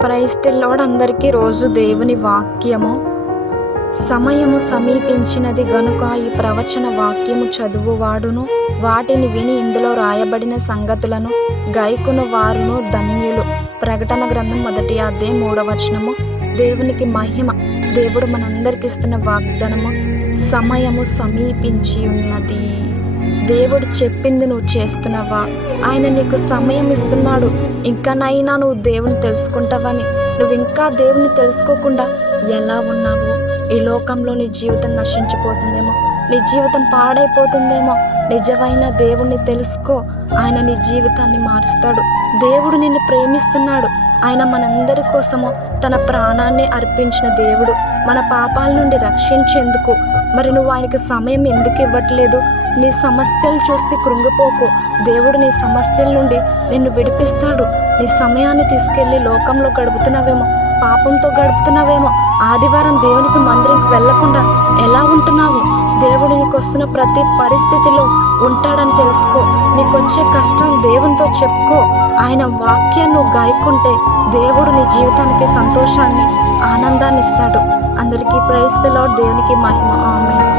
క్రైస్తలోడ్ అందరికీ రోజు దేవుని వాక్యము. సమయము సమీపించినది గనుక ఈ ప్రవచన వాక్యము చదువువాడును. వాటిని విని ఇందులో రాయబడిన సంగతులను గైకును వారును ధన్యులు. ప్రకటన గ్రంథం మొదటి అదే మూడవ వచనము. దేవునికి మహిమ. దేవుడు మనందరికి ఇస్తున్న వాగ్దానము. సమయము సమీపించి ఉన్నది దేవుడు చెప్పింది నువ్వు చేస్తున్నావా? ఆయన నీకు సమయం ఇస్తున్నాడు. ఇంకానైనా నువ్వు దేవుని తెలుసుకుంటావని. నువ్వు ఇంకా దేవుని తెలుసుకోకుండా ఎలా ఉన్నావు? ఈ లోకంలో నీ జీవితం నశించిపోతుందేమో? నీ జీవితం పాడైపోతుందేమో? నిజమైన దేవుణ్ణి తెలుసుకో. ఆయన నీ జీవితాన్ని మారుస్తాడు. దేవుడు నిన్ను ప్రేమిస్తున్నాడు. ఆయన మనందరి కోసము తన ప్రాణాన్ని అర్పించిన దేవుడు. మన పాపాల నుండి రక్షించేందుకు. మరి నువ్వు ఆయనకి సమయం ఎందుకు ఇవ్వట్లేదు? నీ సమస్యలు చూస్తే కృంగిపోకు. దేవుడు నీ సమస్యల నుండి నిన్ను విడిపిస్తాడు. నీ సమయాన్ని తీసుకెళ్ళి లోకంలో గడుపుతున్నావేమో పాపంతో గడుపుతున్నావేమో ఆదివారం దేవునికి మందిరంకి వెళ్ళకుండా ఎలా ఉంటున్నావు? దేవుడు నీకు వస్తున్న ప్రతి పరిస్థితిలో ఉంటాడని తెలుసుకో. నీకు వచ్చే కష్టం దేవునితో చెప్పుకో. ఆయన వాక్యాన్ని నువ్వు గాయకుంటే దేవుడు నీ జీవితానికి సంతోషాన్ని ఆనందాన్ని ఇస్తాడు. అందరికీ ప్రైస్తలో దేవునికి మహిమ. ఆమె